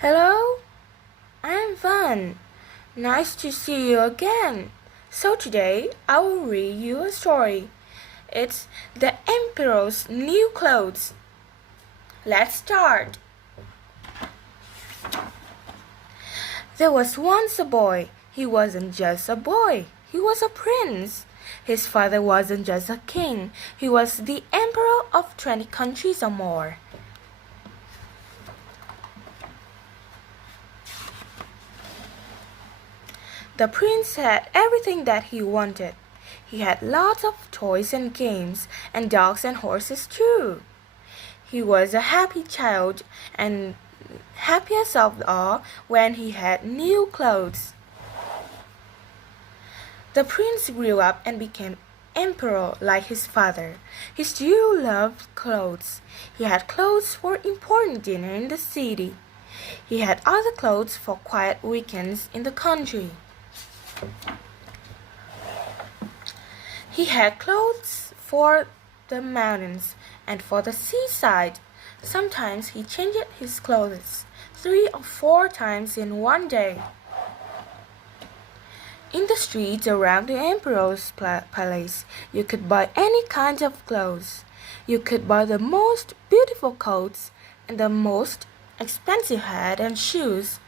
Hello, I'm Van. Nice to see you again. So today I will read you a story. It's The Emperor's New Clothes. Let's start. There was once a boy. He wasn't just a boy, he was a prince. His father wasn't just a king, he was the emperor of 20 countries or more. The prince had everything that he wanted. He had lots of toys and games, and dogs and horses too. He was a happy child, and happiest of all when he had new clothes. The prince grew up and became emperor like his father. He still loved clothes. He had clothes for important dinner in the city. He had other clothes for quiet weekends in the country. He had clothes for the mountains and for the seaside. Sometimes he changed his clothes 3 or 4 times in one day. In the streets around the emperor's palace, you could buy any kind of clothes. You could buy the most beautiful coats and the most expensive hat and shoes.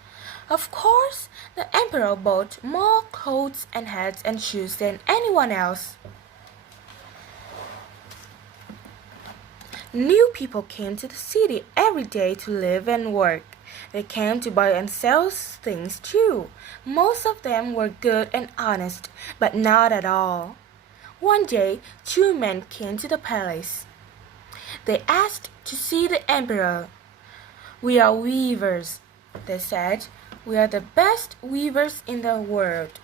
Of course, the emperor bought more clothes and hats and shoes than anyone else. New people came to the city every day to live and work. They came to buy and sell things too. Most of them were good and honest, but not at all. One day, 2 men came to the palace. They asked to see the emperor. "We are weavers," they said. "We are the best weavers in the world."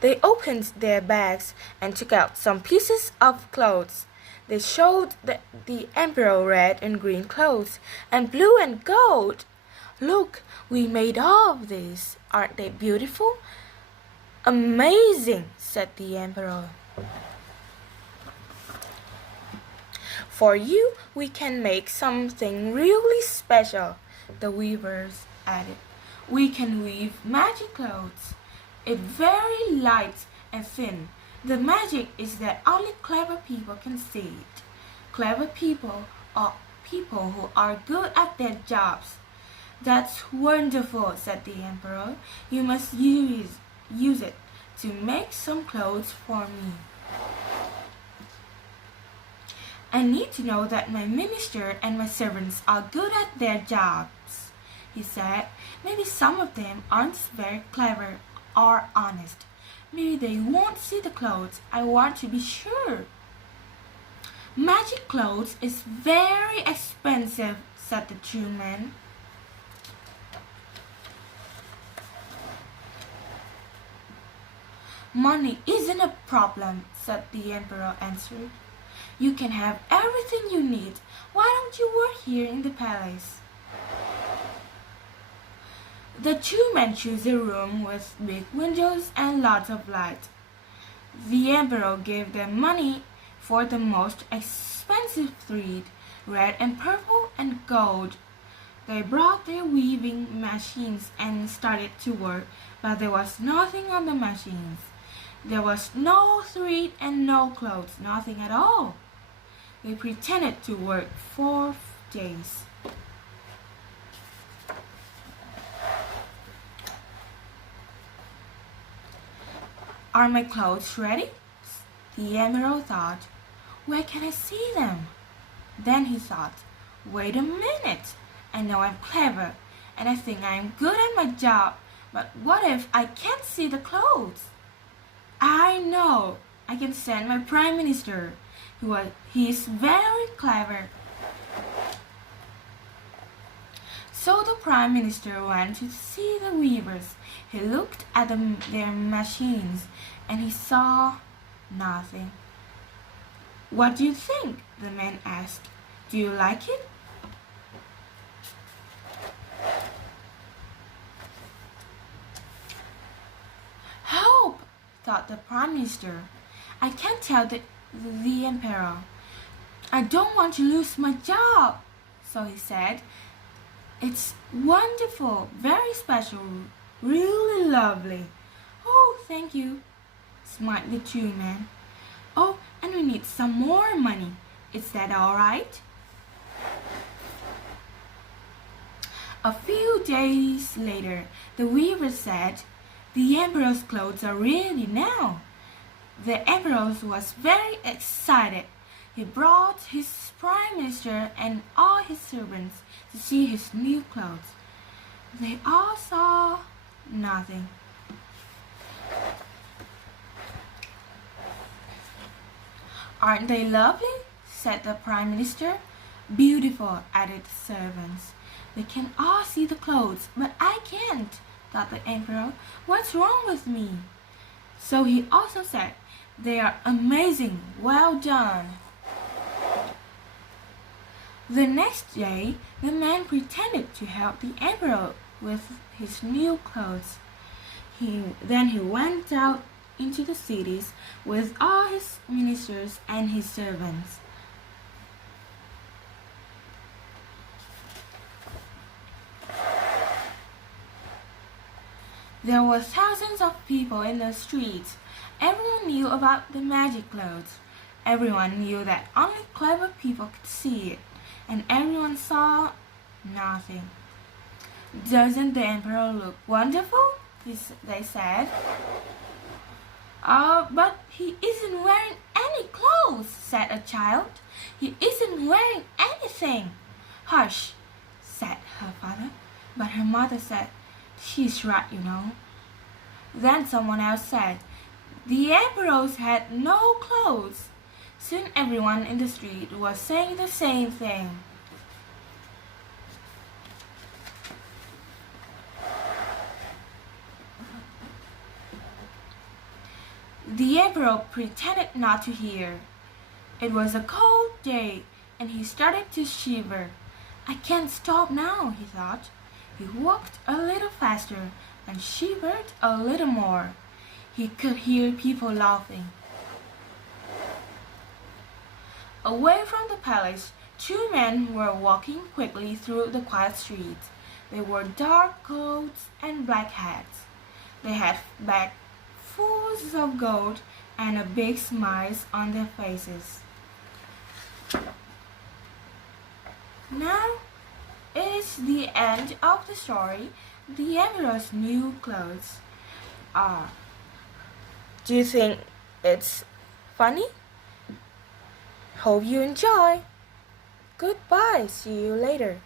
They opened their bags and took out some pieces of clothes. They showed the emperor red and green clothes, and blue and gold. "Look, we made all of these. Aren't they beautiful?" "Amazing," said the emperor. "For you, we can make something really special," the weavers added. "We can weave magic clothes. It's very light and thin. The magic is that only clever people can see it. Clever people are people who are good at their jobs." "That's wonderful," said the emperor. "You must use it to make some clothes for me. I need to know that my minister and my servants are good at their jobs," he said. "Maybe some of them aren't very clever or honest. Maybe they won't see the clothes. I want to be sure." "Magic clothes is very expensive," said the 2 men. "Money isn't a problem," said the emperor answered. "You can have everything you need. Why don't you work here in the palace?" The 2 men chose a room with big windows and lots of light. The emperor gave them money for the most expensive thread, red and purple and gold. They brought their weaving machines and started to work, but there was nothing on the machines. There was no thread and no clothes, nothing at all. They pretended to work 4 days. "Are my clothes ready?" the emperor thought. "Where can I see them?" Then he thought, "Wait a minute. I know I'm clever, and I think I'm good at my job, but what if I can't see the clothes? I know. I can send my prime minister. He is very clever." So the prime minister went to see the weavers. He looked at their machines, and he saw nothing. "What do you think?" the man asked. "Do you like it?" "Help!" thought the prime minister. "I can't tell the emperor. I don't want to lose my job." So he said, It's wonderful, very special, really lovely. Oh, thank you, smiled the Tree Man. Oh, and we need some more money. Is that all right? A few days later, the weaver said, "The emperor's clothes are ready now." The emperor was very excited. He brought his prime minister and all his servants to see his new clothes. They all saw nothing. "Aren't they lovely?" said the prime minister. "Beautiful," added the servants. "They can all see the clothes, but I can't," thought the emperor. "What's wrong with me?" So he also said, "They are amazing, well done." The next day, the man pretended to help the emperor with his new clothes. Then he went out into the cities with all his ministers and his servants. There were thousands of people in the streets. Everyone knew about the magic clothes. Everyone knew that only clever people could see it, and everyone saw nothing. "Doesn't the emperor look wonderful?" they said. But he isn't wearing any clothes," said a child. "He isn't wearing anything." "Hush," said her father. But her mother said, "She's right, you know." Then someone else said, "The emperors had no clothes." Soon everyone in the street was saying the same thing. The emperor pretended not to hear. It was a cold day, and he started to shiver. "I can't stop now," he thought. He walked a little faster and shivered a little more. He could hear people laughing. Away from the palace, two men were walking quickly through the quiet streets. They wore dark coats and black hats. They had bags full of gold and a big smiles on their faces. Now is the end of the story. The emperor's new clothes. Ah, do you think it's funny? Hope you enjoy. Goodbye. See you later.